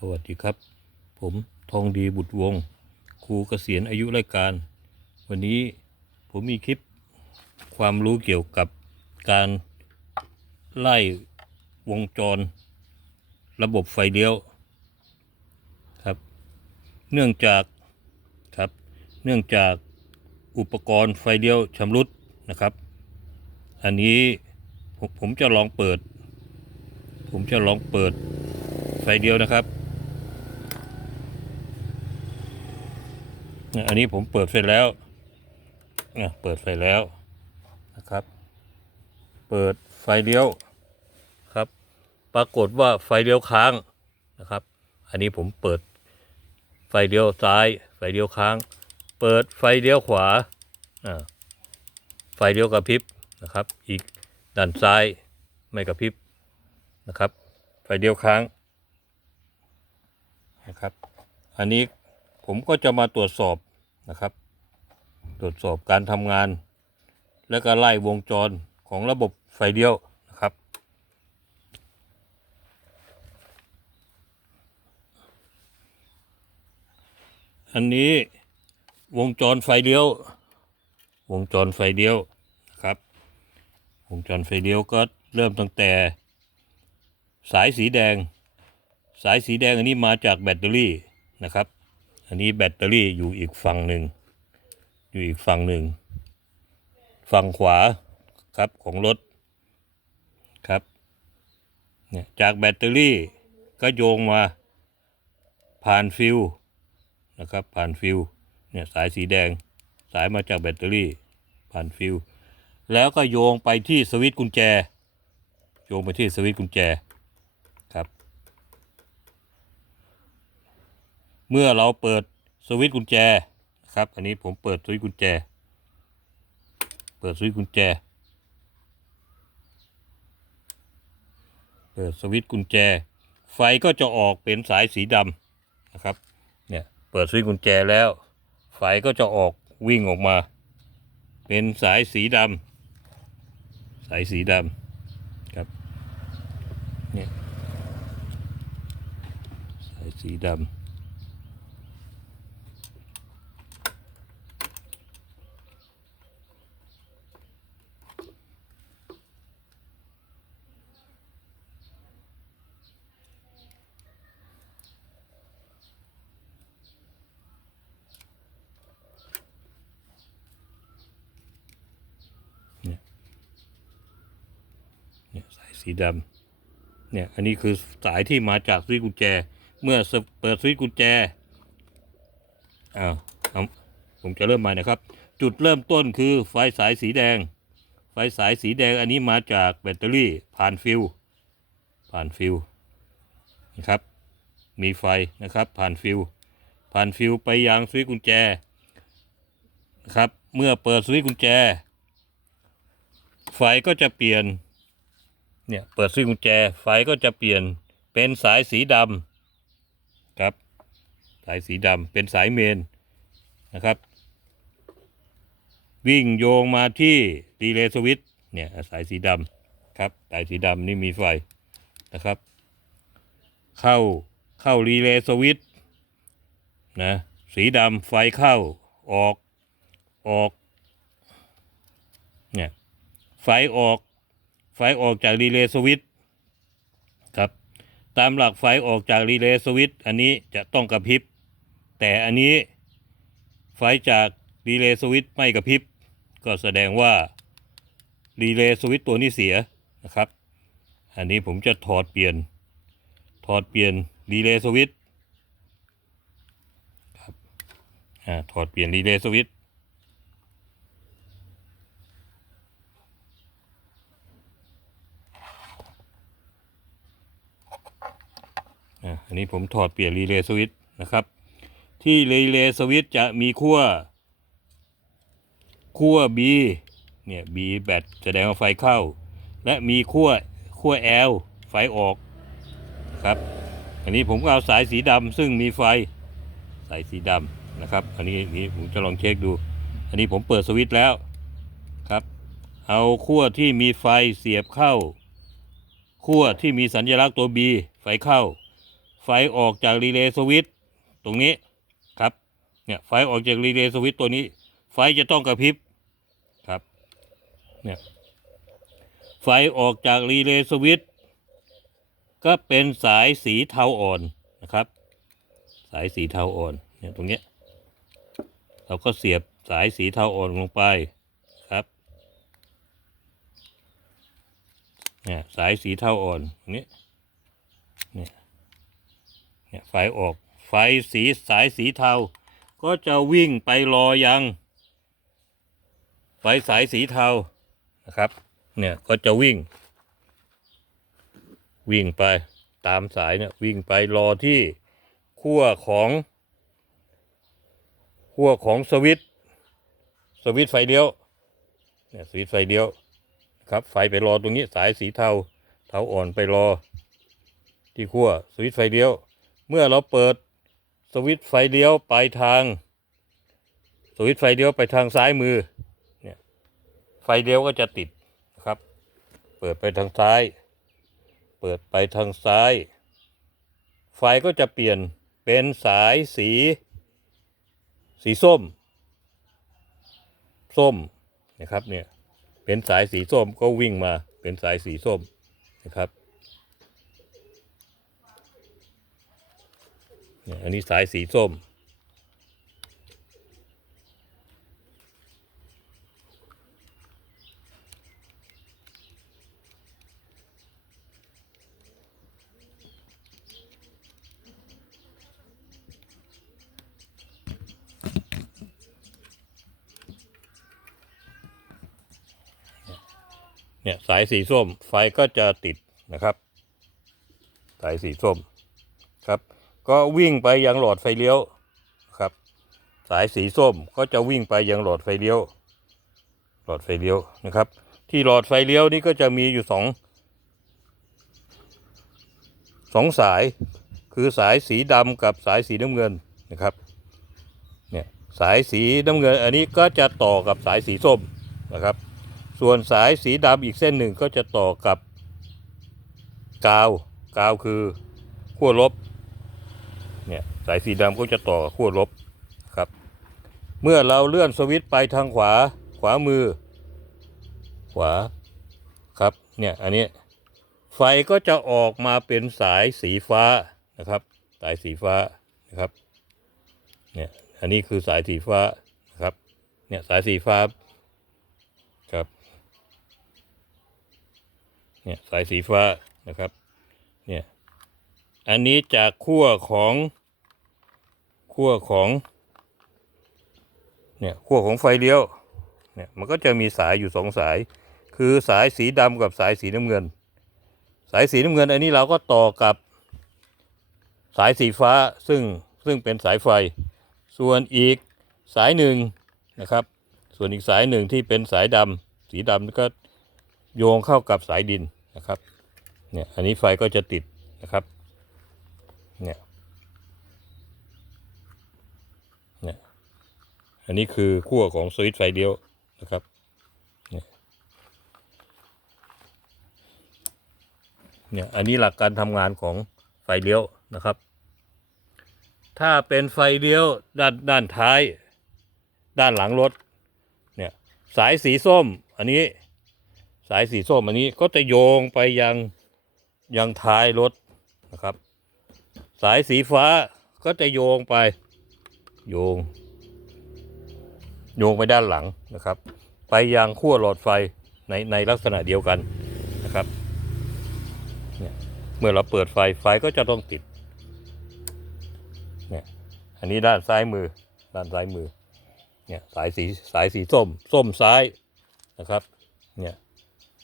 สวัสดีครับ ผมทองดีบุตรวงครูเกษียณอายุรายการ วันนี้ผมมีคลิปความรู้เกี่ยวกับการไล่วงจร ระบบไฟเลี้ยวครับ เนื่องจากครับ เนื่องจากอุปกรณ์ไฟเลี้ยวชำรุดนะครับ อันนี้ผมผมจะลองเปิด ผมจะลองเปิดไฟเดียวนะครับ เนี่ย อันนี้ผมเปิดไฟแล้วเนี่ยเปิดไฟแล้วนะครับ เปิดไฟเลี้ยวครับ ปรากฏว่าไฟเลี้ยวค้างนะครับ อันนี้ผมเปิดไฟเลี้ยวซ้าย ไฟเลี้ยวค้าง เปิดไฟเลี้ยวขวาอ่าไฟเลี้ยวกระพริบนะครับ อีกด้านซ้ายไม่กระพริบนะครับ ไฟเลี้ยวค้างนะครับ อันนี้ผมก็จะมาตรวจสอบ นะครับ ตรวจสอบการทำงาน และก็ไล่วงจรของระบบไฟเลี้ยวนะครับ อันนี้วงจรไฟเลี้ยว วงจรไฟเลี้ยวนะครับ วงจรไฟเลี้ยวก็เริ่มตั้งแต่สายสีแดง สายสีแดงอันนี้มาจากแบตเตอรี่นะครับ อันนี้แบตเตอรี่อยู่อีกฝั่งหนึ่ง อยู่อีกฝั่งหนึ่ง ฝั่งขวาครับของรถครับเนี่ยจากแบตเตอรี่ก็โยงมาผ่านฟิวนะครับผ่านฟิวเนี่ยสายสีแดงสายมาจากแบตเตอรี่ผ่านฟิวแล้วก็โยงไปที่สวิตช์กุญแจ โยงไปที่สวิตช์กุญแจครับ เมื่อเราเปิดสวิตช์กุญแจครับ อันนี้ผมเปิดสวิตช์กุญแจ เปิดสวิตช์กุญแจ เปิดสวิตช์กุญแจ ไฟก็จะออกเป็นสายสีดำนะครับ เนี่ย เปิดสวิตช์กุญแจแล้ว ไฟก็จะออกวิ่งออกมา เป็นสายสีดำสายสีดำครับ เนี่ย สายสีดำ เนี่ย สีดำเนี่ยอันนี้คือสายที่มาจากสวิตช์กุญแจ เมื่อเปิดสวิตช์กุญแจอ้าวผมจะเริ่มใหม่นะครับ จุดเริ่มต้นคือไฟสายสีแดง ไฟสายสีแดงอันนี้มาจากแบตเตอรี่ผ่านฟิวผ่านฟิวนะครับ มีไฟนะครับผ่านฟิวผ่านฟิวไปยังสวิตช์กุญแจนะครับ เมื่อเปิดสวิตช์กุญแจ ไฟก็จะเปลี่ยน เนี่ยเปิดสวิตช์กุญแจไฟก็จะเปลี่ยนเป็นสายสีดำครับ สายสีดำเป็นสายเมนนะครับ วิ่งโยงมาที่รีเลย์สวิตช์เนี่ยสายสีดำครับสายสีดำนี่มีไฟนะครับ เข้าเข้ารีเลย์สวิตช์นะสีดำไฟเข้าออกออกเนี่ยไฟออก ไฟออกจากรีเลย์สวิตช์ครับ ตามหลักไฟออกจากรีเลย์สวิตช์อันนี้จะต้องกระพริบ แต่อันนี้ไฟจากรีเลย์สวิตช์ไม่กระพริบ ก็แสดงว่ารีเลย์สวิตช์ตัวนี้เสียนะครับ อันนี้ผมจะถอดเปลี่ยน ถอดเปลี่ยนรีเลย์สวิตช์ครับ อ่า ถอดเปลี่ยนรีเลย์สวิต อันนี้ผมถอดเปลี่ยนรีเลย์สวิตช์นะครับ ที่รีเลย์สวิตช์จะมีขั้วขั้ว B เนี่ย B แบตแสดงว่าไฟเข้า และมีขั้วขั้ว L ไฟออกครับอันนี้ผมก็เอาสายสีดำซึ่งมีไฟสายสีดำนะครับ อันนี้นนี้ผมจะลองเช็คดู อันนี้ผมเปิดสวิตช์แล้วครับ เอาขั้วที่มีไฟเสียบเข้าขั้วที่มีสัญลักษณ์ตัว B ไฟเข้า ไฟออกจากรีเลย์สวิตช์ตรงนี้ครับเนี่ยไฟออกจากรีเลย์สวิตช์ตัวนี้ ไฟจะต้องกระพริบครับเนี่ยไฟออกจากรีเลย์สวิตช์ก็เป็นสายสีเทาอ่อนนะครับ สายสีเทาอ่อนเนี่ยตรงนี้เราก็เสียบสายสีเทาอ่อนลงไปครับเนี่ยสายสีเทาอ่อนตรงนี้เนี่ย เนี่ยไฟออก ไฟสีสายสีเทา ก็จะวิ่งไปรอยัง ไฟสายสีเทานะครับ เนี่ยก็จะวิ่ง วิ่งไปตามสายเนี่ยวิ่งไปรอที่ขั้วของขั้วของสวิตสวิตไฟเลี้ยวเนี่ยสวิตไฟเลี้ยวครับไฟไปรอตรงนี้สายสีเทา เทาอ่อนไปรอ ที่ขั้วสวิตไฟเลี้ยว เมื่อเราเปิดสวิตช์ไฟเลี้ยวไปทาง สวิตช์ไฟเลี้ยวไปทางซ้ายมือเนี่ยไฟเลี้ยวก็จะติดนะครับ เปิดไปทางซ้าย เปิดไปทางซ้าย ไฟก็จะเปลี่ยนเป็นสายสี สีส้ม ส้มนะครับเนี่ยเป็นสายสีส้มก็วิ่งมาเป็นสายสีส้มนะครับเนี่ย อันนี้สายสีส้ม เนี่ยสายสีส้มไฟก็จะติดนะครับ สายสีส้มครับ ก็วิ่งไปยังหลอดไฟเลี้ยวครับ สายสีส้มก็จะวิ่งไปยังหลอดไฟเลี้ยว หลอดไฟเลี้ยวนะครับ ที่หลอดไฟเลี้ยวนี่ก็จะมีอยู่สองสองสายคือสายสีดำกับสายสีน้ำเงินนะครับเนี่ยสายสีน้ำเงิน อันนี้ก็จะต่อกับสายสีส้มนะครับ ส่วนสายสีดำอีกเส้นหนึ่งก็จะต่อกับกาวกาวคือขั้วลบ สายสีดำก็จะต่อขั้วลบครับ เมื่อเราเลื่อนสวิตช์ไปทางขวาขวามือ ขวาครับเนี่ยอันนี้ไฟก็จะออกมาเป็นสายสีฟ้านะครับ สายสีฟ้านะครับเนี่ยอันนี้คือสายสีฟ้านะครับเนี่ยสายสีฟ้าครับเนี่ยสายสีฟ้านะครับเนี่ยอันนี้จากขั้วของ ขั้วของเนี่ยขั้วของไฟเลี้ยวเนี่ยมันก็จะมีสายอยู่สองสาย คือสายสีดำกับสายสีน้ำเงิน สายสีน้ำเงิน อันนี้เราก็ต่อกับสายสีฟ้าซึ่งซึ่งเป็นสายไฟ ส่วนอีกสายหนึ่งนะครับ ส่วนอีกสายหนึ่งที่เป็นสายดำสีดำก็โยงเข้ากับสายดินนะครับเนี่ยอันนี้ไฟก็จะติดนะครับเนี่ยเนี่ย อันนี้คือขั้วของสวิตช์ไฟเดียวนะครับเนี่ยเนี่ยอันนี้หลักการทำงานของไฟเลี้ยวนะครับ ถ้าเป็นไฟเลี้ยวด้านด้านท้าย ด้านหลังรถเนี่ยสายสีส้มอันนี้สายสีส้มอันนี้ก็จะโยงไปยังยังท้ายรถนะครับ สายสีฟ้าก็จะโยงไปโยง โยงไปด้านหลังนะครับ ไปยังขั้วหลอดไฟในในลักษณะเดียวกันนะครับเนี่ยเมื่อเราเปิดไฟไฟก็จะต้องติดเนี่ยอันนี้ด้านซ้ายมือด้านซ้ายมือเนี่ยสายสีสายสีส้ม ส้มซ้ายนะครับเนี่ย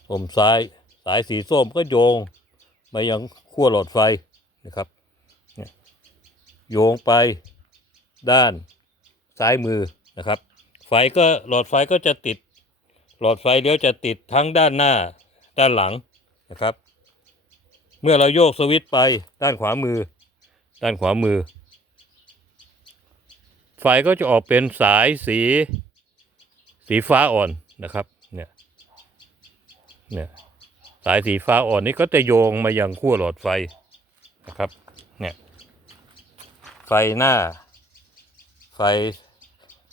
ส้มซ้ายสายสีส้มก็โยงมายังขั้วหลอดไฟนะครับเนี่ยโยงไปด้านซ้ายมือนะครับ ฟก็หลอดไฟก็จะติด หลอดไฟเลี้ยวจะติดทั้งด้านหน้าด้านหลังนะครับ เมื่อเราโยกสวิตช์ไปด้านขวามือ ด้านขวามือ ไฟก็จะออกเป็นสายสี สีฟ้าอ่อนนะครับเนี่ยเนี่ยสายสีฟ้าอ่อนนี้ก็จะโยงมายังขั้วหลอดไฟนะครับเนี่ยไฟหน้าไฟ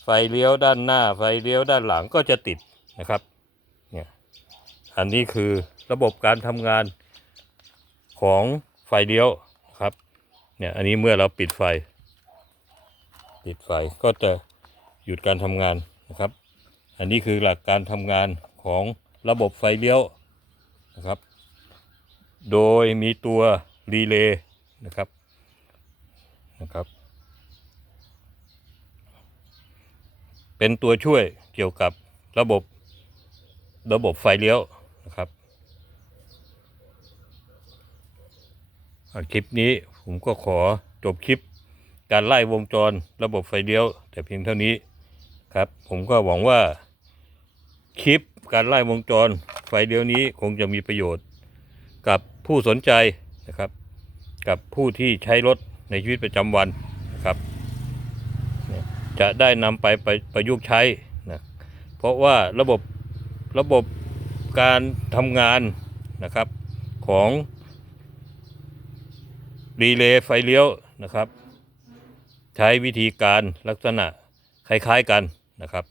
ไฟเลี้ยวด้านหน้า ไฟเลี้ยวด้านหลังก็จะติดนะครับเนี่ยอันนี้คือระบบการทำงานของไฟเลี้ยวครับเนี่ยอันนี้เมื่อเราปิดไฟ ปิดไฟก็จะหยุดการทำงานนะครับ อันนี้คือหลักการทำงานของระบบไฟเลี้ยวนะครับ โดยมีตัวรีเลย์นะครับนะครับ เป็นตัวช่วยเกี่ยวกับระบบระบบไฟเลี้ยวนะครับ คลิปนี้ผมก็ขอจบคลิปการไล่วงจรระบบไฟเลี้ยว แต่เพียงเท่านี้ครับ ผมก็หวังว่าคลิปการไล่วงจรไฟเลี้ยวนี้คงจะมีประโยชน์ กับผู้สนใจนะครับ กับผู้ที่ใช้รถในชีวิตประจำวันนะครับ จะได้นำไปไปประยุกต์ใช้นะเพราะว่าระบบระบบการทำงานนะครับของรีเลย์ไฟเลี้ยวนะครับ ใช้วิธีการลักษณะคล้ายๆกันนะครับ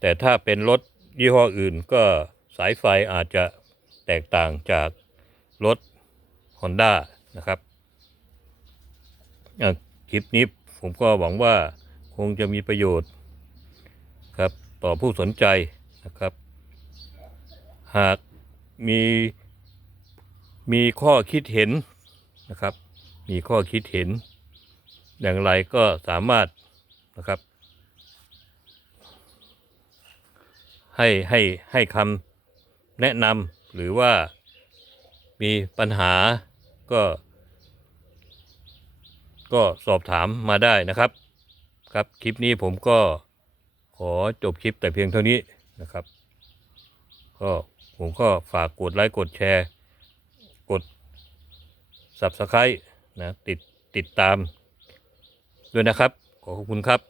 แต่ถ้าเป็นรถยี่ห้ออื่นก็สายไฟอาจจะแตกต่างจากรถ Honda นะครับคลิปนี้ผมก็หวังว่า คงจะมีประโยชน์ครับต่อผู้สนใจนะครับ หากมีมีข้อคิดเห็นนะครับ มีข้อคิดเห็น อย่างไรก็สามารถนะครับ ให้ให้ให้คำแนะนำหรือว่ามีปัญหาก็ ก็สอบถามมาได้นะครับ ครับคลิปนี้ผมก็ขอจบคลิปแต่เพียงเท่านี้นะครับ ก็ผมก็ฝากกดไลค์กดแชร์ กด Subscribe นะติดติดตามด้วยนะครับ ขอขอบคุณครับ